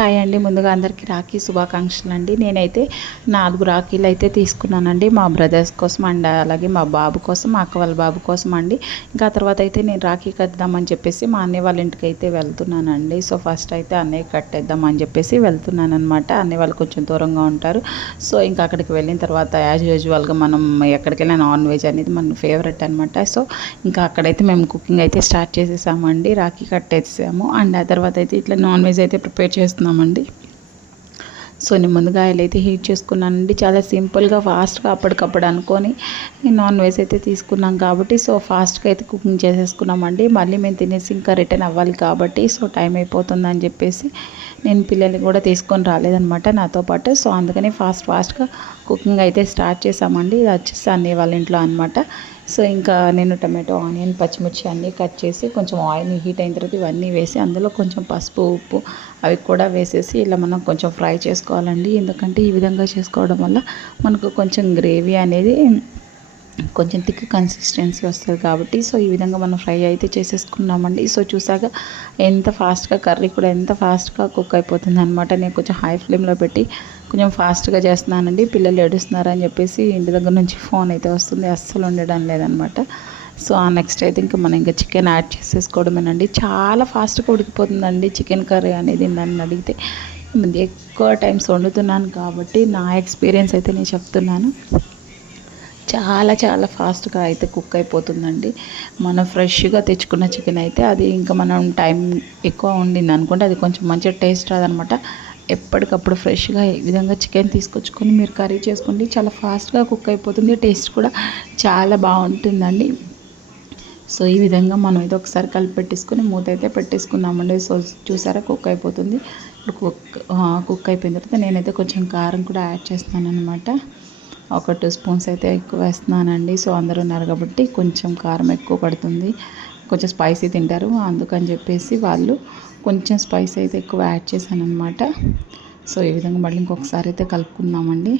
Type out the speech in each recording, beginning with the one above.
Hi అండి. ముందుగా అందరికీ రాఖీ శుభాకాంక్షలు అండి. నేనైతే 4 రాఖీలు అయితే తీసుకున్నానండి, మా బ్రదర్స్ కోసం అండ్ అలాగే మా బాబు కోసం, మా అక్క వాళ్ళ బాబు కోసం అండి. ఇంకా తర్వాత అయితే నేను రాఖీ కట్టేద్దామని చెప్పేసి మా అన్నయ్య వాళ్ళ ఇంటికి అయితే వెళ్తున్నానండి. సో ఫస్ట్ అయితే అన్నయ్య కట్టేద్దామని చెప్పేసి వెళ్తున్నాను అనమాట. అన్నయ్య వాళ్ళు కొంచెం దూరంగా ఉంటారు. సో ఇంకా అక్కడికి వెళ్ళిన తర్వాత యాజ్ యూజువల్గా మనం ఎక్కడికైనా నాన్ వెజ్ అనేది మన ఫేవరెట్ అనమాట. సో ఇంకా అక్కడైతే మేము కుకింగ్ అయితే స్టార్ట్ చేసేసామండి, రాఖీ కట్టేసాము. అండ్ ఆ తర్వాత అయితే ఇట్లా నాన్ వెజ్ అయితే ప్రిపేర్ చేస్తున్నామండి. సో నేను ముందుగా ఆయిల్ అయితే హీట్ చేసుకున్నానండి. చాలా సింపుల్గా ఫాస్ట్గా అప్పటికప్పుడు అనుకొని నాన్ వెజ్ అయితే తీసుకున్నాం కాబట్టి సో ఫాస్ట్గా అయితే కుకింగ్ చేసేసుకున్నామండి. మళ్ళీ మేము తినేసి ఇంకా రిటర్న్ అవ్వాలి కాబట్టి సో టైం అయిపోతుందని చెప్పేసి నేను పిల్లల్ని కూడా తీసుకొని రాలేదనమాట నాతో పాటు. సో అందుకని ఫాస్ట్గా కుకింగ్ అయితే స్టార్ట్ చేసామండి. ఇది వచ్చేసి అన్నయ్య వాళ్ళ ఇంట్లో అనమాట. సో ఇంకా నేను టమాటో, ఆనియన్, పచ్చిమిర్చి అన్నీ కట్ చేసి కొంచెం ఆయిల్ హీట్ అయిన తర్వాత ఇవన్నీ వేసి అందులో కొంచెం పసుపు, ఉప్పు అవి కూడా వేసేసి ఇలా మనం కొంచెం ఫ్రై చేసుకోవాలండి. ఎందుకంటే ఈ విధంగా చేసుకోవడం వల్ల మనకు కొంచెం గ్రేవీ అనేది కొంచెం థిక్ కన్సిస్టెన్సీ వస్తుంది కాబట్టి సో ఈ విధంగా మనం ఫ్రై అయితే చేసేసుకున్నామండి. సో చూసాక ఎంత ఫాస్ట్గా కర్రీ కూడా ఎంత ఫాస్ట్గా కుక్ అయిపోతుంది అనమాట. నేను కొంచెం హై ఫ్లేమ్లో పెట్టి కొంచెం ఫాస్ట్గా చేస్తున్నానండి. పిల్లలు ఏడుస్తున్నారని చెప్పేసి ఇంటి దగ్గర నుంచి ఫోన్ అయితే వస్తుంది, అస్సలు ఉండడం లేదనమాట. సో ఆ నెక్స్ట్ అయితే ఇంకా మనం ఇంకా చికెన్ యాడ్ చేసేసుకోవడమేనండి. చాలా ఫాస్ట్గా ఉడికిపోతుందండి చికెన్ కర్రీ అనేది. నన్ను అడిగితే ఎక్కువ టైమ్స్ వండుతున్నాను కాబట్టి నా ఎక్స్పీరియన్స్ అయితే నేను చెప్తున్నాను. చాలా ఫాస్ట్గా అయితే కుక్ అయిపోతుందండి. మనం ఫ్రెష్గా తెచ్చుకున్న చికెన్ అయితే అది ఇంకా మనం టైం ఎక్కువ ఉండింది అనుకుంటే అది కొంచెం మంచిగా టేస్ట్ రాదనమాట. ఎప్పటికప్పుడు ఫ్రెష్గా ఈ విధంగా చికెన్ తీసుకొచ్చుకొని మీరు కర్రీ చేసుకోండి, చాలా ఫాస్ట్గా కుక్ అయిపోతుంది. టేస్ట్ కూడా చాలా బాగుంటుందండి. సో ఈ విధంగా మనం ఇది ఒకసారి కలిపి పెట్టేసుకొని మూత అయితే పెట్టేసుకున్నామండి. సో చూసారా కుక్ అయిపోతుంది. ఇప్పుడు కుక్ అయిపోయిన తర్వాత నేనైతే కొంచెం కారం కూడా యాడ్ చేస్తాను అనమాట. ఒక 2 స్పూన్స్ అయితే ఎక్కువ వేస్తున్నానండి. సో అందరూ ఉన్నారు కాబట్టి కొంచెం కారం ఎక్కువ పడుతుంది, కొంచెం స్పైసీ తింటారు అందుకని చెప్పేసి వాళ్ళు కొంచెం స్పైస్ అయితే ఎక్కువ యాడ్ చేశాను అనమాట. సో ఈ విధంగా మళ్ళీ ఇంకొకసారి అయితే కలుపుకుందామండి.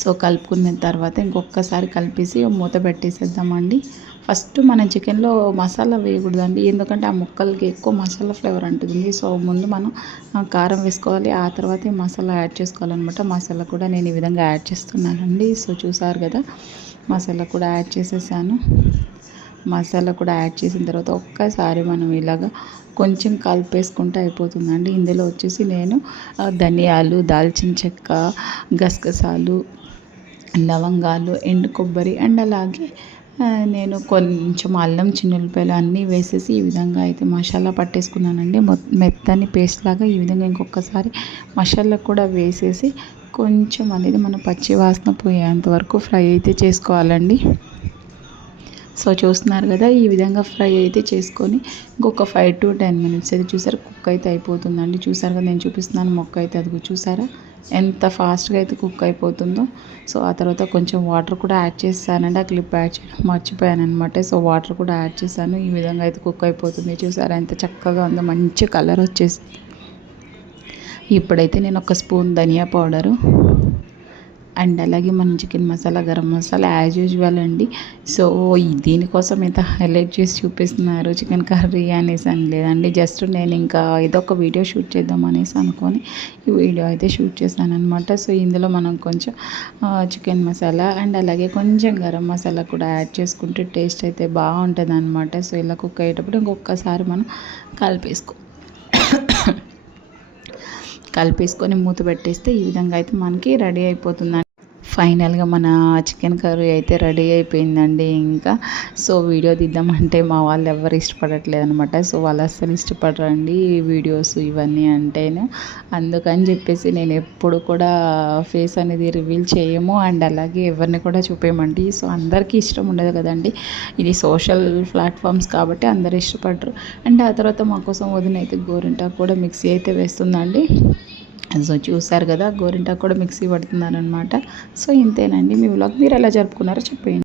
సో కలుపుకున్న తర్వాత ఇంకొకసారి కలిపేసి మూత పెట్టేసేద్దామండి. ఫస్ట్ మనం చికెన్లో మసాలా వేయకూడదండి, ఎందుకంటే ఆ ముక్కలకి ఎక్కువ మసాలా ఫ్లేవర్ అంటుంది. సో ముందు మనం కారం వేసుకోవాలి, ఆ తర్వాత మసాలా యాడ్ చేసుకోవాలన్నమాట. మసాలా కూడా నేను ఈ విధంగా యాడ్ చేస్తున్నానండి. సో చూసారు కదా, మసాలా కూడా యాడ్ చేసేసాను. మసాలా కూడా యాడ్ చేసిన తర్వాత ఒక్కసారి మనం ఇలాగా కొంచెం కలిపేసుకుంటే అయిపోతుందండి. ఇందులో వచ్చేసి నేను ధనియాలు, దాల్చిన చెక్క, గసగసాలు, లవంగాలు, ఎండు కొబ్బరి అండ్ అలాగే నేను కొంచెం అల్లం, చిన్నులపాయలు అన్నీ వేసేసి ఈ విధంగా అయితే మసాలా పట్టేసుకున్నానండి. మెత్తని పేస్ట్ లాగా ఈ విధంగా ఇంకొకసారి మసాలా కూడా వేసేసి కొంచెం అనేది మన పచ్చి వాసన పోయేంత వరకు ఫ్రై అయితే చేసుకోవాలండి. సో చూస్తున్నారు కదా, ఈ విధంగా ఫ్రై అయితే చేసుకొని ఇంకొక 5 to 10 minutes అయితే చూసారు కుక్ అయితే అయిపోతుందండి. చూసారు కదా, నేను చూపిస్తున్నాను మొక్క అయితే అది చూసారా ఎంత ఫాస్ట్గా అయితే కుక్ అయిపోతుందో. సో ఆ తర్వాత కొంచెం వాటర్ కూడా యాడ్ చేశానండి, ఆ క్లిప్ యాడ్ చేయడం మర్చిపోయాను అనమాట. సో వాటర్ కూడా యాడ్ చేశాను. ఈ విధంగా అయితే కుక్ అయిపోతుంది. చూసారా ఎంత చక్కగా ఉందో, మంచి కలర్ వచ్చేసి. ఇప్పుడైతే నేను 1 స్పూన్ ధనియా పౌడరు అండ్ అలాగే మనం chicken masala, garam masala as usual అండి. సో దీనికోసం ఎంత హైలైట్ చేసి చూపిస్తున్నారు చికెన్ కర్రీ అనేసి అని లేదండి, జస్ట్ నేను ఇంకా ఇదొక వీడియో షూట్ చేద్దాం అనేసి అనుకొని ఈ వీడియో అయితే షూట్ చేశాను అనమాట. సో ఇందులో మనం కొంచెం చికెన్ మసాలా అండ్ అలాగే కొంచెం గరం మసాలా కూడా యాడ్ చేసుకుంటే టేస్ట్ అయితే బాగుంటుంది అనమాట. సో ఇలా కుక్ అయ్యేటప్పుడు ఇంకొకసారి మనం కలిపేసుకొని మూత పెట్టేస్తే ఈ విధంగా అయితే మనకి రెడీ అయిపోతుందండి. ఫైనల్గా మన చికెన్ కర్రీ అయితే రెడీ అయిపోయిందండి. ఇంకా సో వీడియో తీద్దామంటే మా వాళ్ళు ఎవరు ఇష్టపడట్లేదు అనమాట. సో వాళ్ళు అస్సలు ఇష్టపడరండి ఈ వీడియోస్ ఇవన్నీ అంటేను. అందుకని చెప్పేసి నేను ఎప్పుడు కూడా ఫేస్ అనేది రివీల్ చేయము అండ్ అలాగే ఎవరిని కూడా చూపేయమండి. సో అందరికీ ఇష్టం ఉండదు కదండి, ఇది సోషల్ ప్లాట్ఫామ్స్ కాబట్టి అందరు ఇష్టపడరు. అండ్ ఆ తర్వాత మా కోసం వదిన అయితే గోరింటాకు కూడా మిక్సీ అయితే వేస్తుందండి. సో చూసారు కదా, గోరింటాకు కూడా మిక్సీ పడుతున్నారనమాట. సో ఇంతేనండి మీ వ్లాగ్. మీరు ఎలా జరుపుకున్నారో చెప్పండి.